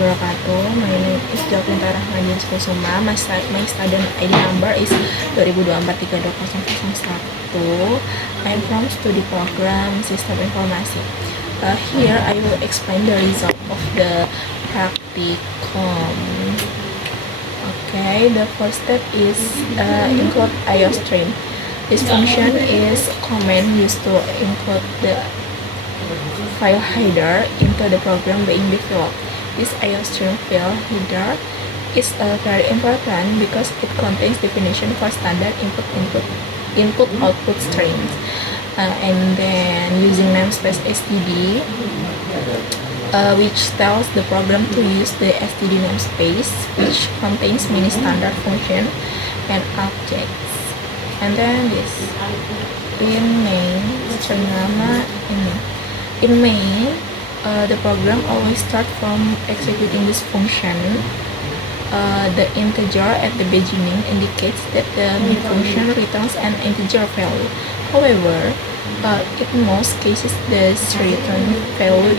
wabarakatuh. My name is Rahmadias. My student ID number is 20243201. I'm from Studi Program Sistem Informasi. Here I will explain the result of the practicum. Okay, the first step is include IO stream. This function is command used to include the file header into the program being developed. This IO stream file header is very important because it contains definition for standard input-output strings, and then using namespace std, which tells the program to use the std namespace, which contains many standard functions and objects. And then this in main string nama ini. In main, the program always starts from executing this function. The integer at the beginning indicates that the main function returns an integer value. However, in most cases, the return value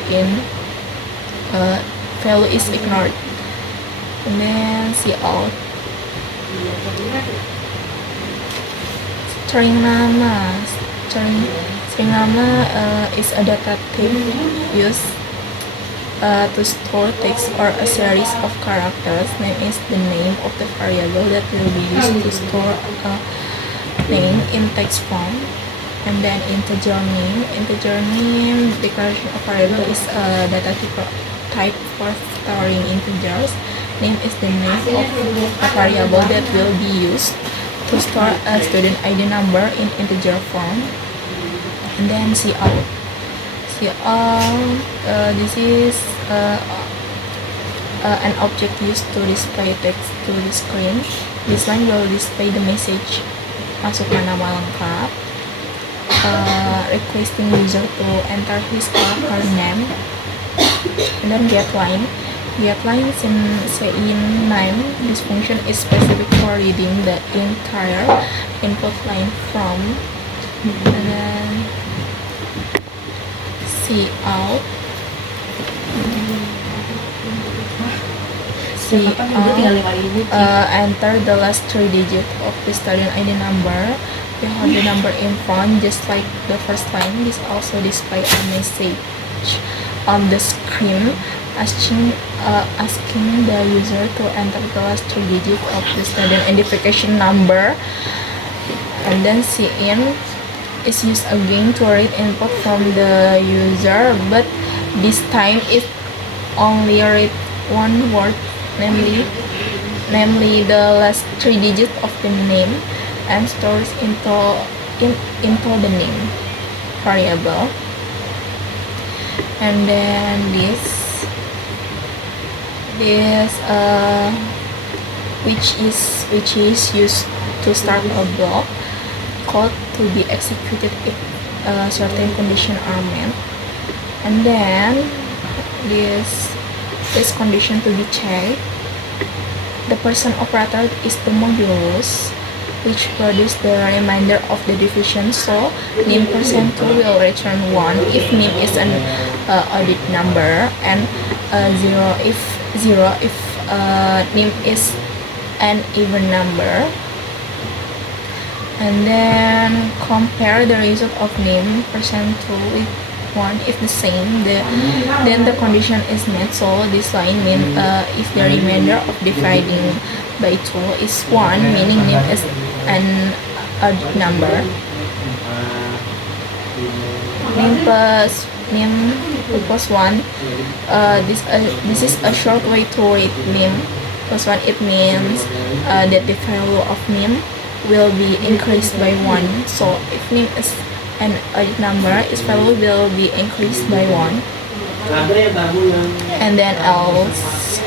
is ignored. And then cout. String nama. String nama is a data type used to store text or a series of characters. Name is the name of the variable that will be used to store a name in text form. And then integer name, declaration of variable is a data type for storing integers. Name is the name of a variable that will be used to store a student ID number in integer form. And then cout. This is an object used to display text to the screen. This line will display the message masukkan nama lengkap, requesting user to enter his or her name. And then getLine in name. This function is specific for reading the entire input line from. And then cout enter the last 3 digits of the student ID number. We have the number in front, just like the first line. This also display a message on the screen asking the user to enter the last 3 digits of the student identification number. And then cin is used again to read input from the user, but this time it only read one word, namely the last 3 digits of the name, and stores into the name variable. And then this which is used to start a block code to be executed if certain conditions are met. And then this condition to be checked. The percent operator is the modulus, which produces the remainder of the division. So name %2 will return 1 if name is an odd number, and 0 if name is an even number. And then compare the result of name %2 with 1 if the same, then the condition is met. So this line means if the remainder of dividing by 2 is 1, meaning name is an odd number. Name plus 1. This is a short way to read name plus 1. It means that the value of name will be increased by 1. So if name is an odd number, its value will be increased by 1. And then else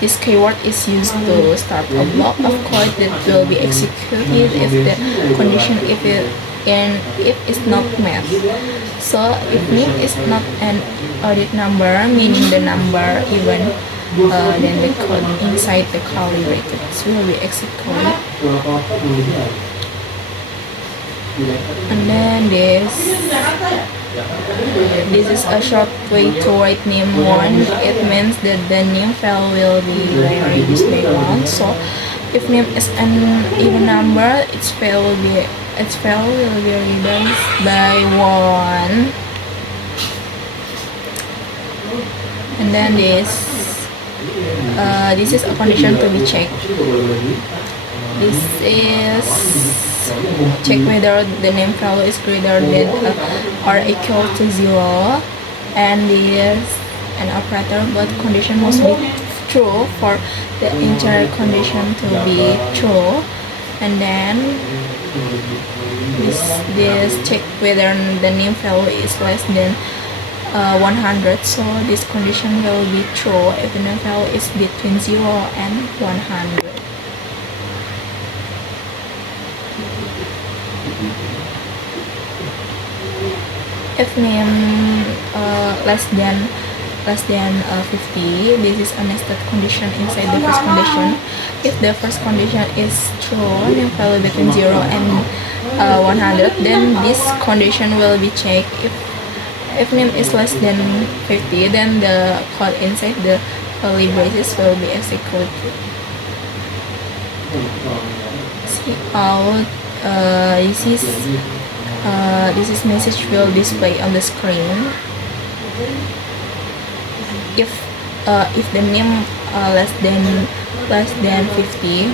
this keyword is used to start a block of code that will be executed if the condition if it's not met. So if name is not an odd number, meaning the number even, then the code inside the curly brackets will be executed. And then this This is a short way to write name 1. It means that the name file will be by display 1. So if name is an even number, its file will be reduced by 1. And then this is a condition to be checked. This is check whether the name value is greater than or equal to 0, and this an operator, but condition must be true for the entire condition to be true. And then this check whether the name value is less than 100, so this condition will be true if the name value is between 0 and 100. If name less than 50, this is a nested condition inside the first condition. If the first condition is true, name value between 0 and 100, then this condition will be checked. If name is less than 50, then the code inside the curly braces will be executed. See out. This is message will display on the screen. If the name less than 50,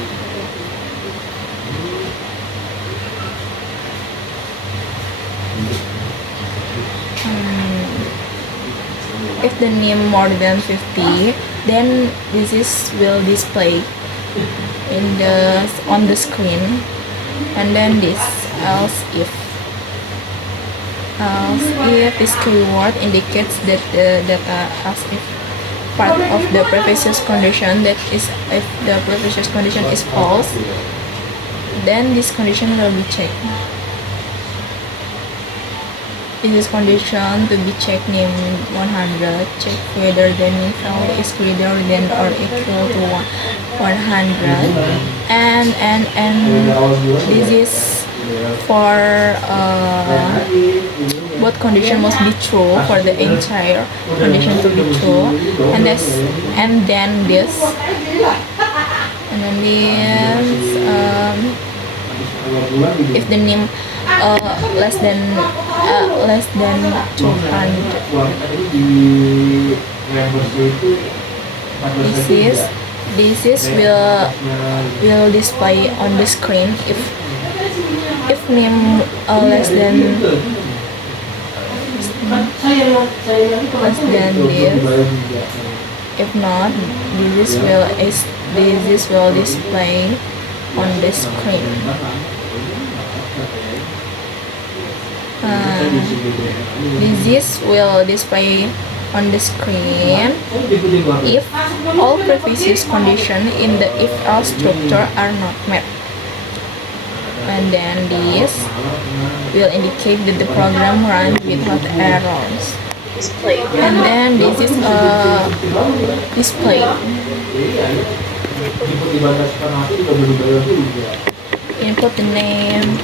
if the name more than 50, then this will display on the screen. And then this else if this keyword indicates that the data as if part of the previous condition, that is if the previous condition is false, then this condition will be checked. This is condition to be checked name 100. Check whether the name value is greater than or equal to 100. And this is for both condition must be true for the entire condition to be true. And then this if the name less than 200, this will display on the screen if name less than this. If not, this will display on the screen. This will display on the screen if all previous conditions in the if-else structure are not met. And then this will indicate that the program runs without errors. And then this is a display. Input the name.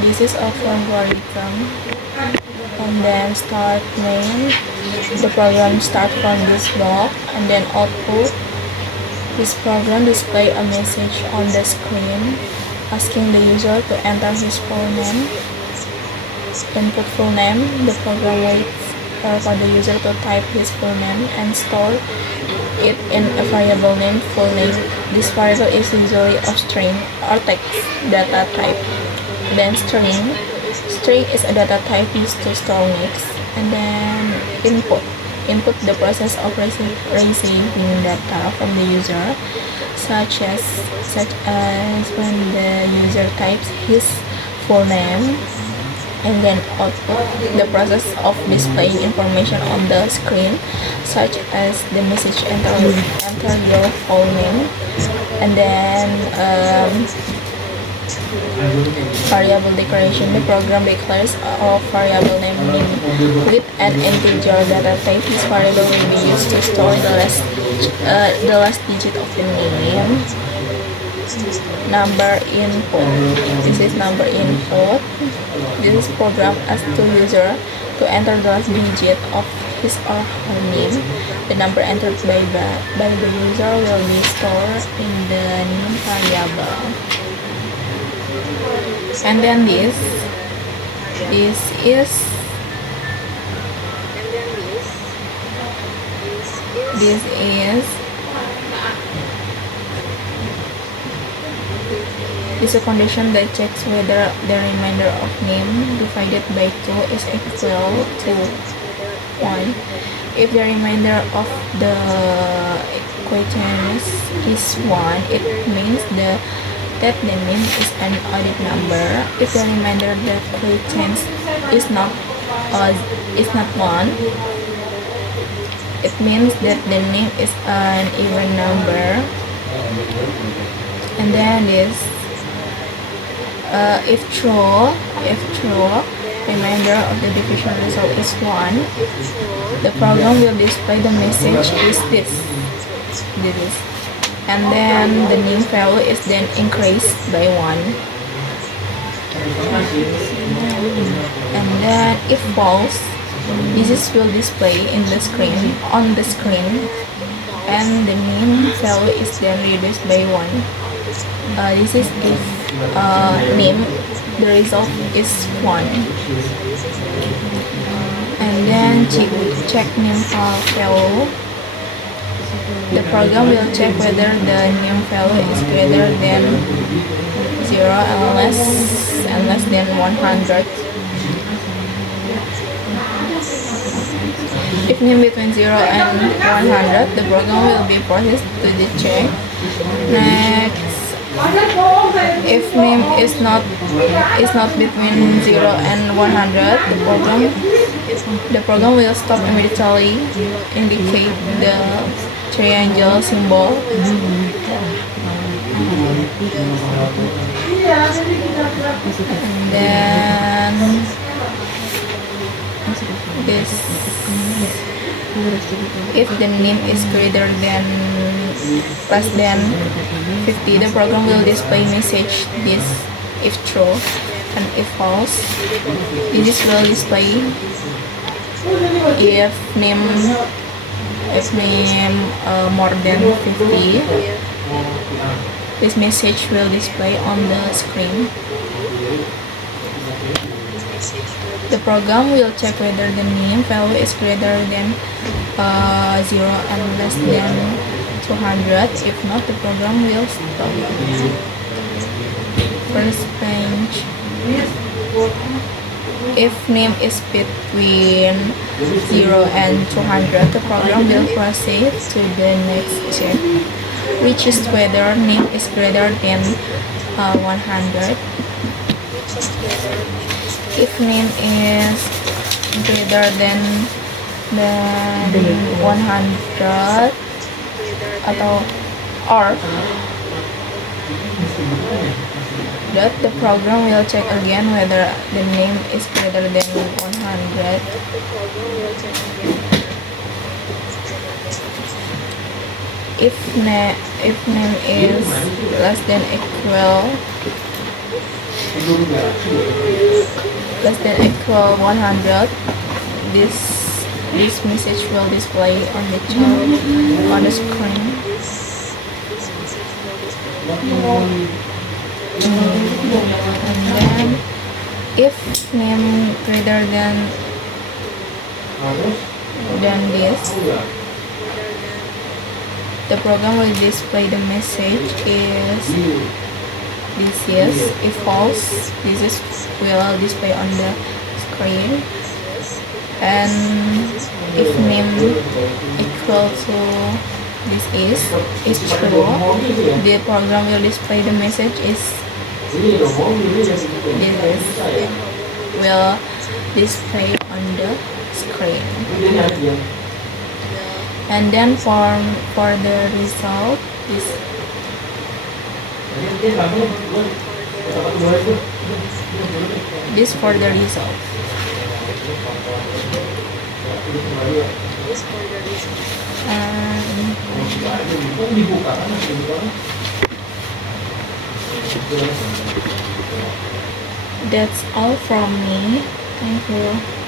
This is a algorithm, and then start name. The program start from this block, and then output. This program display a message on the screen asking the user to enter his full name. Input full name. The program waits for the user to type his full name and store it in a variable named full name. This variable is usually of string or text data type. Then string is a data type used to store mix. And then input the process of receiving data from the user, such as when the user types his full name. And then output the process of displaying information on the screen, such as the message enter your full name. And then Variable declaration. The program declares a variable name with an integer data type. This variable will be used to store the last digit of the name. Number input. This is number input. This is program asks the user to enter the last digit of his or her name. The number entered by the user will be stored in the name variable. And then this is a condition that checks whether the remainder of name divided by 2 is equal to 1. If the remainder of the equation is 1, it means that the name is an odd number. If the remainder of the equation is not 1, it means that the name is an even number. And then this if true, remainder of the division result is 1, the program will display the message is this. And then the name value is then increased by 1. And then if false, this will display on the screen, and the name value is then reduced by 1. This is if name, the result is 1. And then check name value. The program will check whether the name value is greater than 0 and less than 100. If name between 0 and 100, the program will be processed to the check. Next, if name is not between 0 and 100, the program will stop immediately, indicate the triangle symbol. And then this, if the name is less than 50, the program will display message this if true, and if false, this will display if name more than 50. This message will display on the screen. The program will check whether the name value is greater than 0 and less than 200. If not, the program will stop. First page. If name is between 0 and 200, the program will proceed to the next check, which is whether name is greater than 100. If name is greater than 100 or that, the program will check again whether the name is greater than 100. If name is less than equal 100, this message will display on the screen. And then if name greater than this, the program will display the message is this is. If false, will display on the screen. And if name equal to this is true, the program will display the message is this will display on the screen. And then for the result, This for the result. And that's all from me. Thank you.